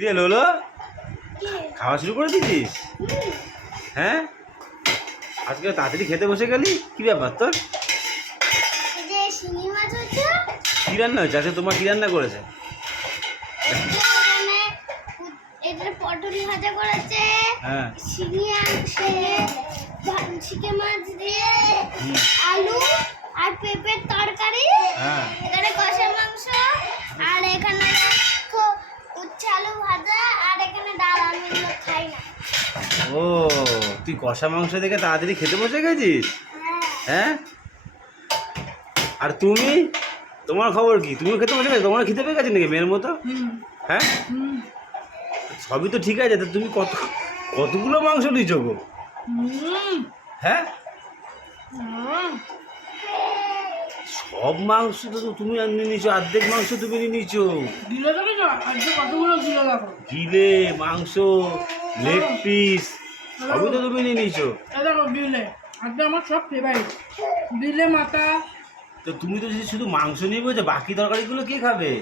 কিরে লোলো, খাওয়া শুরু করে দিয়েছিস? হ্যাঁ, আজকে তাড়াতাড়ি খেতে বসে গেলি, কি ব্যাপার তোর? কি রান্না হয়েছে আজকে? তোমার কি রান্না করেছে? পটল ভাজা করেছে, হ্যাঁ, শিঙি মাছ দিয়ে আলু আর পেঁপের তরকারি, হ্যাঁ, এখানে কষা মাংস, আর এখানে উচ্ছে আলু ভাজা, আর এখানে ডাল। আমি এগুলো খাই না। ও তুই কষা মাংস দেখে তাড়াতাড়ি খেতে বসে গেছিস? হ্যাঁ, আর তুমি, তোমার খবর কি? তুমিও খেতে বসে গেছো? তোমার খেতে পেয়ে গেছে নাকি মেয়ের মতো? হ্যাঁ, সবই তো ঠিক আছে, তো তুমি কতগুলো মাংস নিয়েছো গো? হ্যাঁ, সব মাংস তো তুমি নিয়ে নিয়েছো, অর্ধেক মাংস তুমি নিয়ে নিয়েছো। গিলে মাংস, লেগ পিস সবই তো তুমি নিয়ে নিয়েছো। আমার সব ফেভারিট দিলে মাথা। তো তুমি তো শুধু মাংস নিয়ে বলছো, বাকি তরকারিগুলো কে খাবে?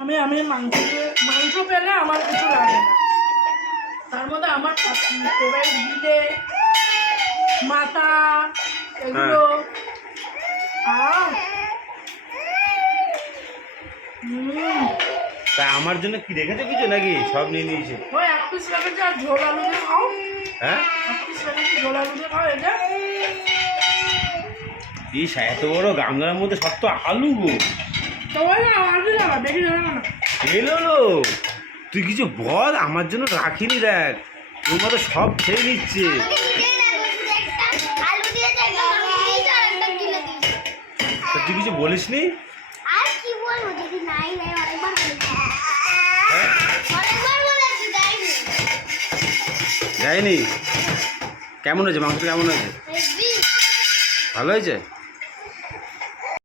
আমি মাংস পেলে আমার কিছু লাগে না। তার মধ্যে আমার ফেভারিট দিলে মাথা, এগুলো। তা আমার জন্য কি রেখেছো কিছু নাকি? সব নিয়ে নিয়েছে। ওই এক পিস রেখেছে আর ঝোল আলু দিয়ে খাও। হ্যাঁ, এক পিস রেখেছে ঝোল আলু দিয়ে খাও। এটা এই এত বড় গামলার মধ্যে সব তো আলু গো। তো ওই না আলু লাগা বেশি ধরে না। এলো, তুই কিছু বল, আমার জন্য রাখিনি। দেখ তোমার তো সব খেয়ে নিচ্ছে। তা তুই কিছু বলিস নি? আর কি বলবো, যদি নাই অনেকবার বলেছি। হ্যাঁ, অনেকবার বলেছি, দেয়নি। যায়নি? কেমন হয়েছে মাংসটা? কেমন হয়েছে? ভালো হয়েছে?